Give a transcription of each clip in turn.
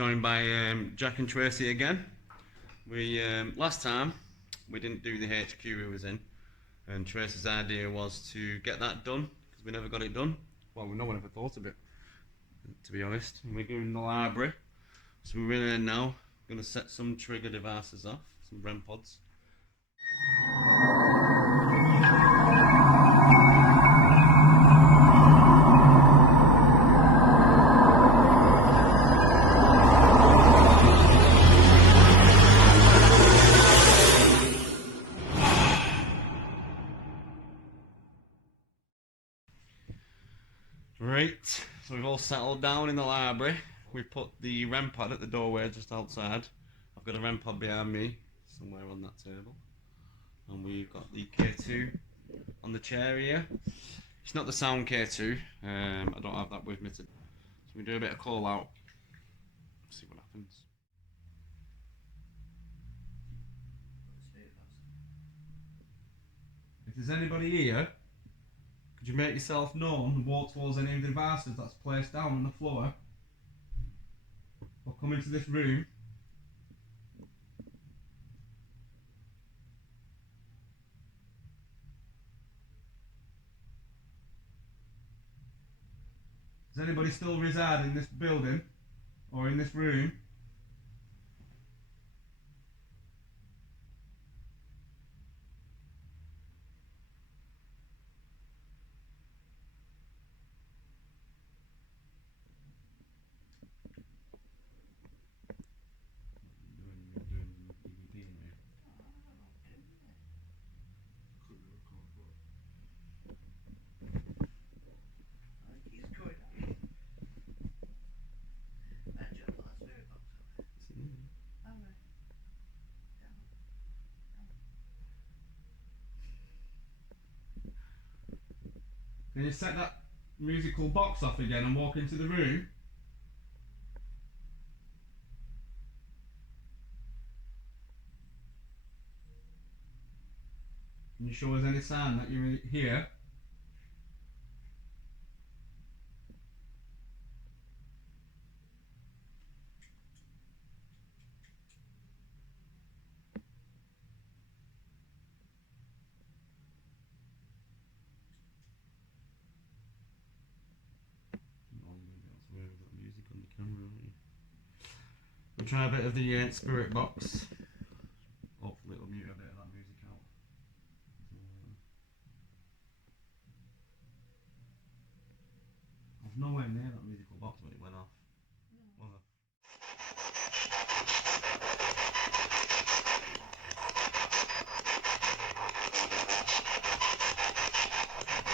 joined by Jack and Tracy again. We last time we didn't do the HQ we was in, and Tracy's idea was to get that done because we never got it done. Well, no one ever thought of it, to be honest. And we're doing the library, so we're in there now. Going to set some trigger devices off, some REM pods. Right, so we've all settled down in the library. We put the REM pod at the doorway just outside. I've got a REM pod behind me, somewhere on that table. And we've got the K2 on the chair here. It's not the sound K2, I don't have that with me today. So we do a bit of call out, see what happens. If there's anybody here, could you make yourself known and walk towards any of the devices that's placed down on the floor? Or come into this room. Does anybody still reside in this building? Or in this room? Can you set that musical box off again and walk into the room? Can you show us any sign that you're here? We'll try a bit of the spirit box. Hopefully it'll mute a bit of that music out. I was nowhere near that musical box when it went off.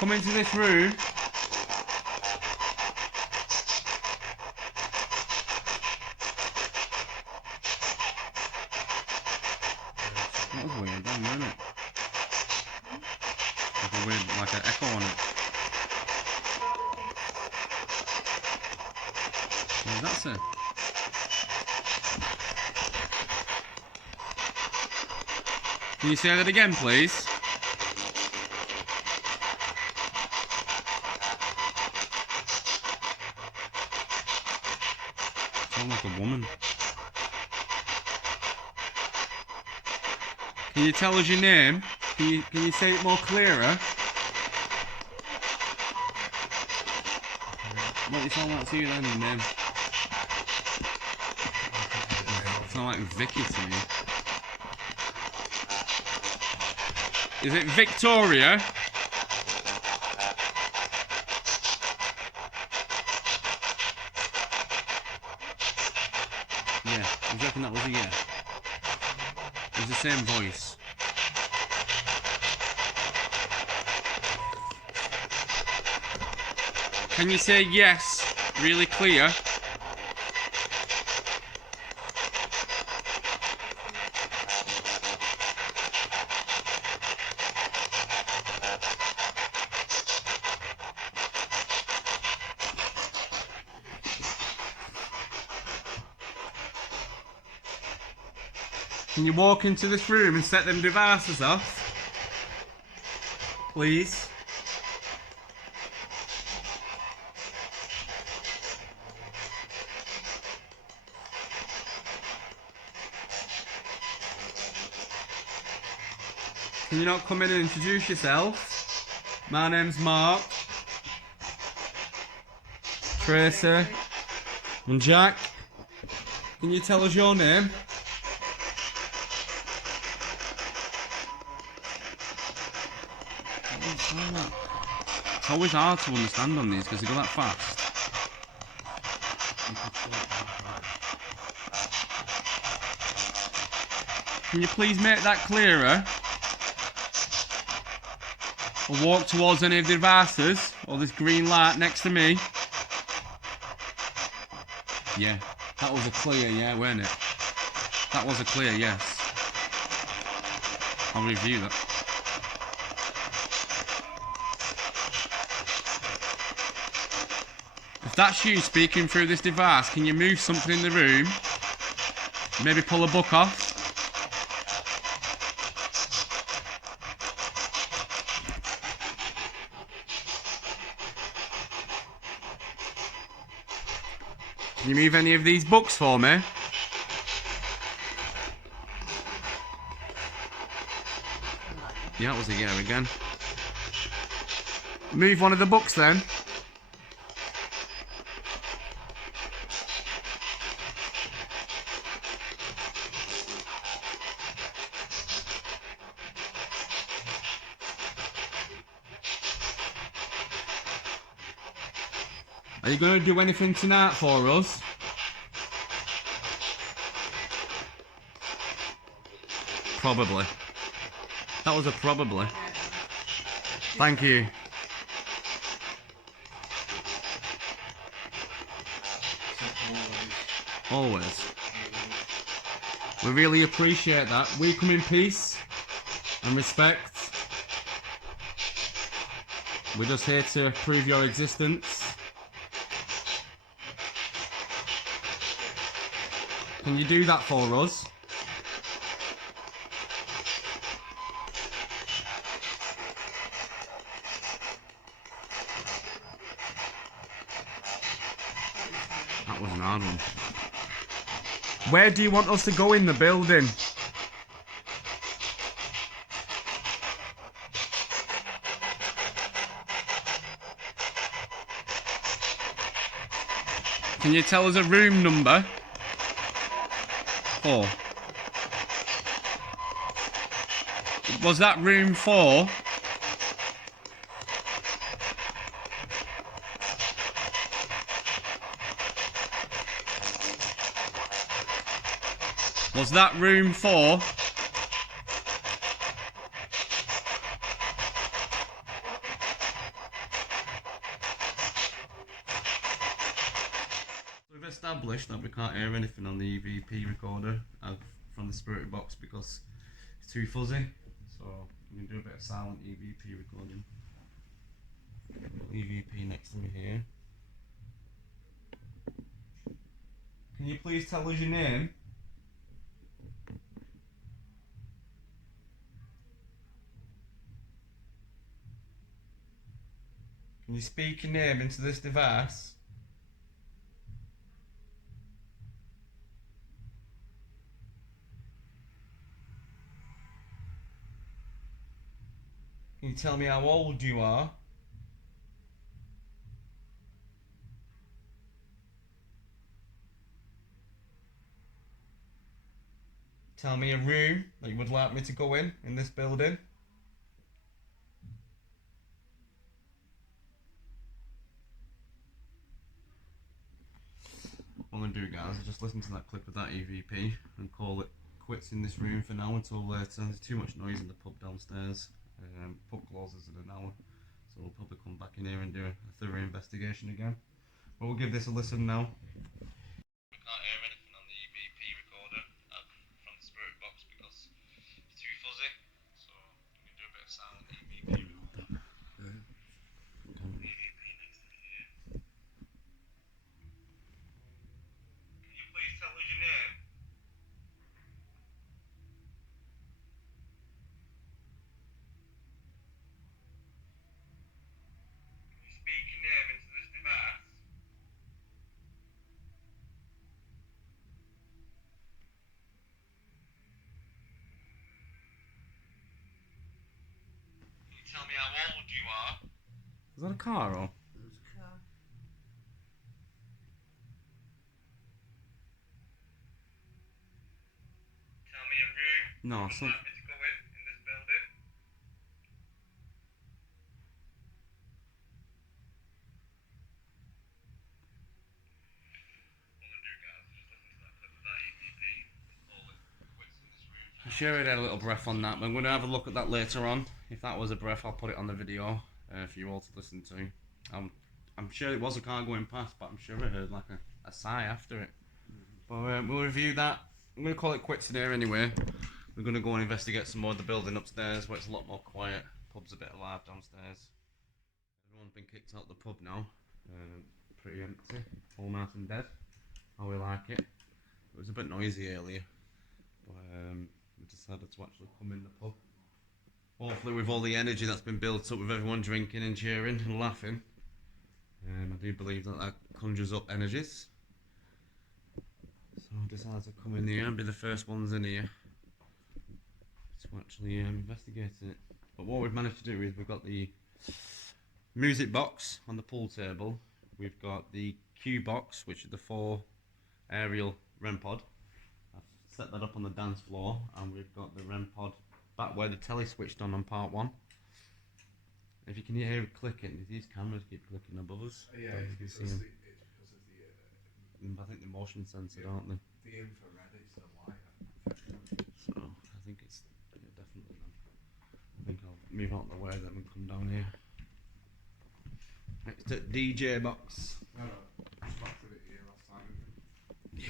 Come into this room. That was weird, then, wasn't it? Like a weird, like an echo on it. What does that say? Can you say that again, please? Sound like a woman. Can you tell us your name? Can you say it more clearer? What do you sound like to you then, your name? You sound like Vicky to me. Is it Victoria? Yeah, I reckon that was a yeah. It was the same voice. Can you say yes really clear? Can you walk into this room and set them devices off? Please. Can you not come in and introduce yourself? My name's Mark. Tracy. And Jack. Can you tell us your name? It's always hard to understand on these because they go that fast. Can you please make that clearer? Or walk towards any of the devices or this green light next to me? Yeah, that was a clear, yeah, wasn't it? That was a clear yes. I'll review that. If that's you speaking through this device, can you move something in the room? Maybe pull a book off? Can you move any of these books for me? Yeah, that was a yeah again. Move one of the books then. Are you going to do anything tonight for us? Probably. That was a probably. Thank you. Always. We really appreciate that. We come in peace and respect. We're just here to prove your existence. Can you do that for us? That was an hard one. Where do you want us to go in the building? Can you tell us a room number? 4. Was that room 4? Was that room 4? We've established that we can't hear anything on the EVP recorder from the spirit box because it's too fuzzy. So we can do a bit of silent EVP recording. EVP next to me here. Can you please tell us your name? Can you speak your name into this device? Can you tell me how old you are? Tell me a room that you would like me to go in this building. What I'm going to do, guys, is just listen to that clip of that EVP and call it quits in this room for now until later. There's too much noise in the pub downstairs. Pub closes in an hour, so we'll probably come back in here and do a thorough investigation again. But we'll give this a listen now. We can't hear anything on the EVP recorder from the spirit box because it's too fuzzy, so we can do a bit of silent EVP recorder. EVP next to me here. Can you please tell us your name? Can you speak your name into this device? that a car or? There was a car. Tell me a room No, you'd some. like me to go in this building. All I do, guys, is just listen to that clip of that EVP and all the quits in this room. I'm sure it had a little breath on that, but I'm going to have a look at that later on. If that was a breath, I'll put it on the video for you all to listen to. I'm sure it was a car going past, but I'm sure I heard like a sigh after it. But we'll review that. I'm going to call it quits in here anyway. We're going to go and investigate some more of the building upstairs where it's a lot more quiet. Pub's a bit alive downstairs. Everyone's been kicked out the pub now. Pretty empty. All nice and dead. How we like it. It was a bit noisy earlier. But we decided to actually come in the pub. Hopefully with all the energy that's been built up with everyone drinking and cheering and laughing. I do believe that conjures up energies. So I decided to come in here and be the first ones in here to actually investigate it. But what we've managed to do is we've got the music box on the pool table. We've got the cue box, which is the 4 aerial REM pod. I've set that up on the dance floor, and we've got the REM pod back where the telly switched on part 1. If you can hear it clicking, these cameras keep clicking above us. Yeah, You can it's see because them. it's because of I think they're motion censored, yeah, aren't they? the infrared. It's the light. So I think it's definitely them. I think I'll move out the way then and come down here. Next to DJ box. No, just back to it here last time. Yeah.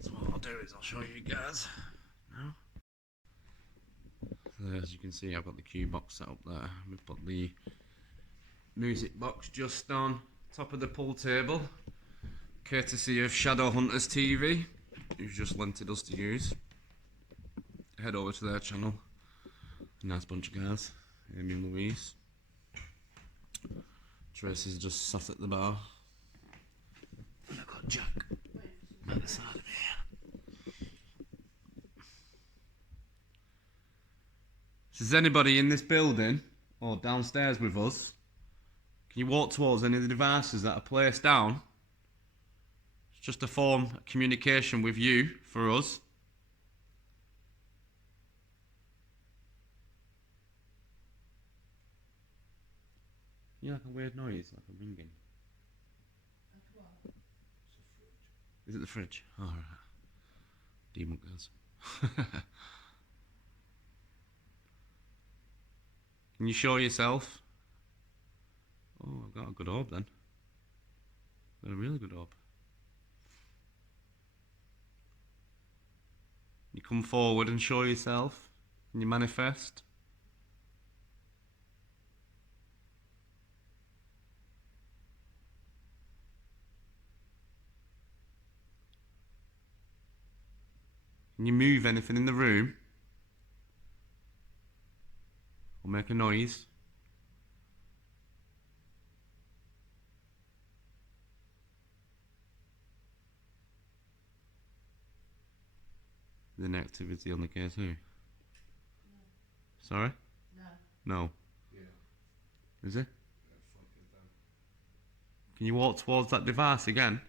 So what I'll do is I'll show you guys now. So as you can see, I've got the cue box set up there. We've put the music box just on top of the pool table, courtesy of Shadowhunters TV, who's just lented us to use. Head over to their channel. Nice bunch of guys. Amy and Louise. Tracy's just sat at the bar. And I've got Jack at the side of here. So is anybody in this building or downstairs with us? Can you walk towards any of the devices that are placed down? It's just a form of communication with you for us. You know, like a weird noise, like a ringing. Is it the fridge? Oh, right. Demon girls. Can you show yourself? Oh, I've got a good orb then. Got a really good orb. You come forward and show yourself. Can you manifest? Can you move anything in the room? Or make a noise? Is there activity on the K2? No. Sorry? No. No. Yeah. Is it? Flickered then. Can you walk towards that device again?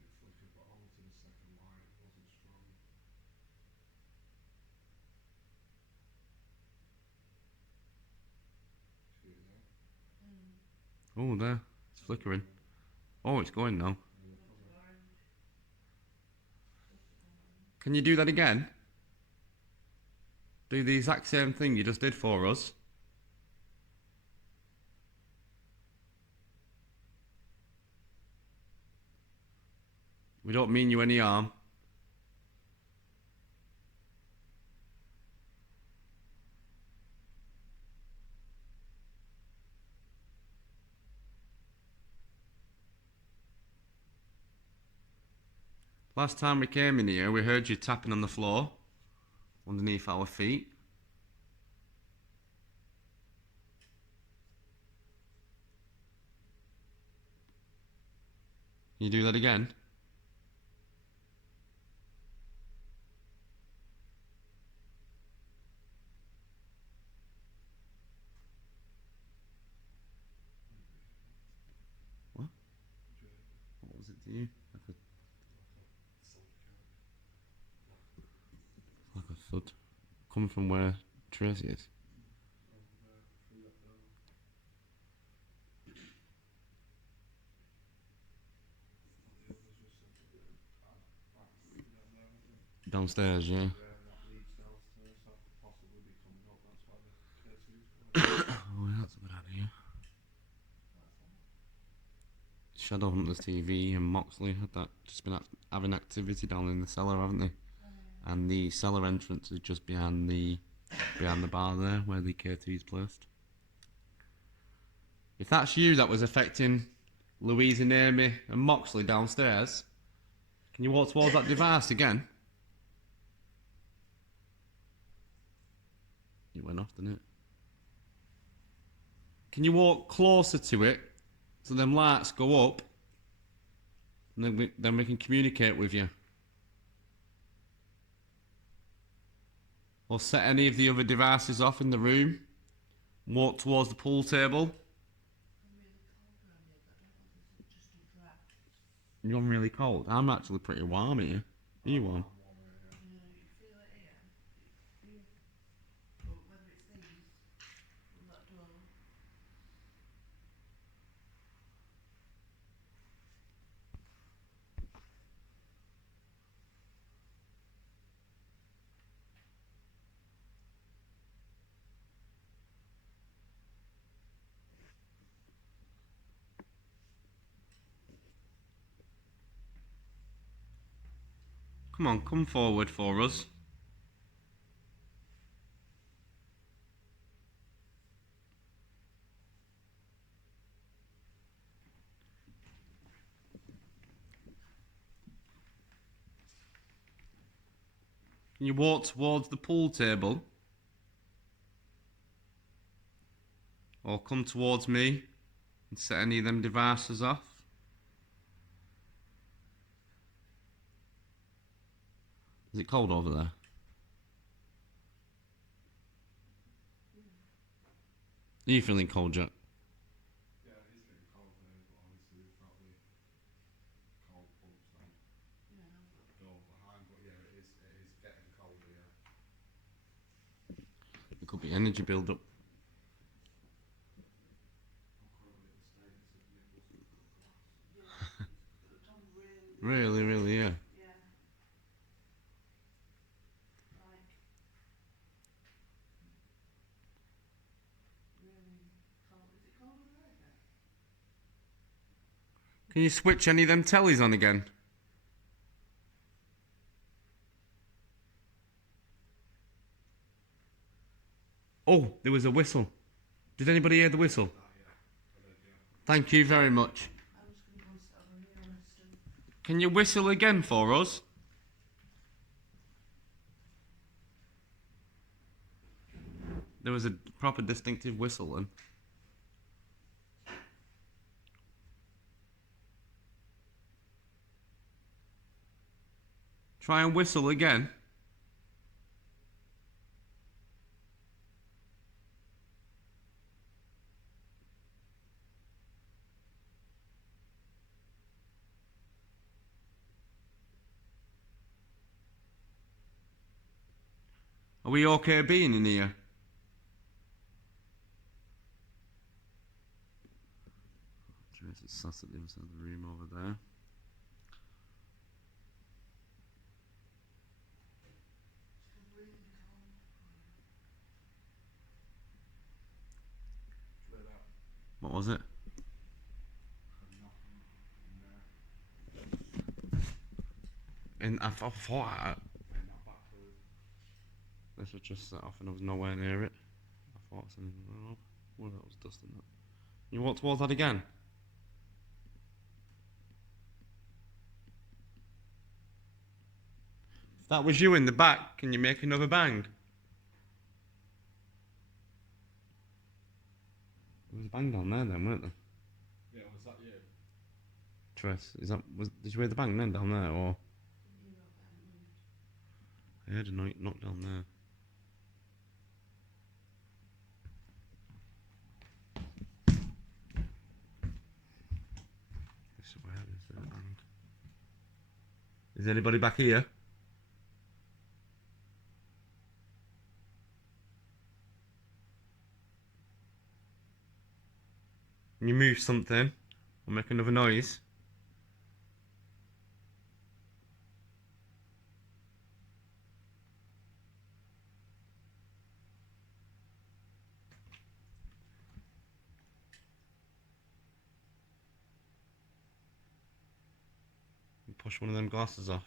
It flickered, but only to the second light. It wasn't strong. See it there? Oh, there. It's flickering. Oh, it's going now. Can you do that again? Do the exact same thing you just did for us. We don't mean you any harm. Last time we came in here, we heard you tapping on the floor underneath our feet. you do that again? What? What was it to you? Like a thud. Coming from where Tracy is. Through that door. The others just said that they'd had activity down there, haven't they? Downstairs, yeah. Yeah, and that leads downstairs, so that could possibly be coming up. That's why the K2's going. Oh, yeah, that's a good idea. Shadowhunters TV and Moxley had that just been having activity down in the cellar, haven't they? And the cellar entrance is just behind the bar there, where the K2 is placed. If that's you that was affecting Louise and Amy and Moxley downstairs, can you walk towards that device again? It went off, didn't it? Can you walk closer to it so them lights go up, and then we can communicate with you? Or set any of the other devices off in the room. Walk towards the pool table. You're really cold. I'm actually pretty warm here. Are you warm? Come on, come forward for us. Can you walk towards the pool table? Or come towards me and set any of them devices off? Is it cold over there? Are you feeling cold, Jack? Yeah, it is getting cold here, but obviously we've got the cold pumps on the door behind. But yeah, it is getting cold here. It could be energy build-up. I'm currently at the status of nipples with glass. Really, really, yeah. Can you switch any of them tellies on again? Oh, there was a whistle. Did anybody hear the whistle? Thank you very much. Can you whistle again for us? There was a proper distinctive whistle then. Try and whistle again. Are we okay being in here? Tracy's sat at the other side of the room over there. What was it? And I thought this was just set off and I was nowhere near it. I thought something. Oh, well, that was dusting that. You walk towards that again? If that was you in the back, can you make another bang? There was a bang down there then, weren't there? Yeah, was that you? Tress, did you hear the bang then down there, or? I heard a knock down there. Is anybody back here? Can you move something or make another noise? Push one of them glasses off.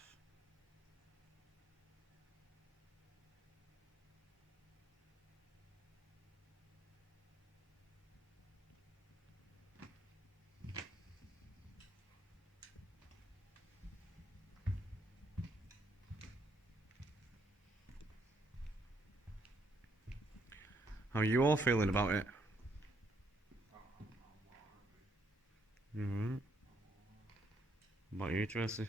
How are you all feeling about it? Alright. What about you, Tracy?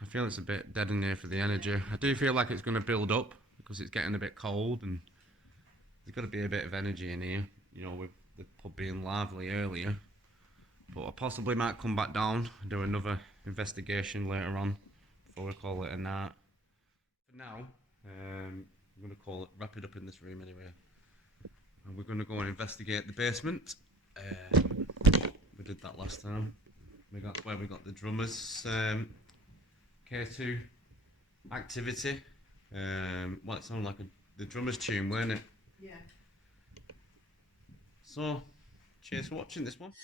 I feel it's a bit dead in here for the energy. I do feel like it's going to build up because it's getting a bit cold and there's got to be a bit of energy in here, you know, with the pub being lively earlier. But I possibly might come back down and do another investigation later on before we call it a night. For now, I'm going to wrap it up in this room anyway. And we're going to go and investigate the basement. We did that last time. That's where we got the drummers K2 activity. Well, it sounded like the drummer's tune, weren't it? Yeah. So, cheers for watching this one.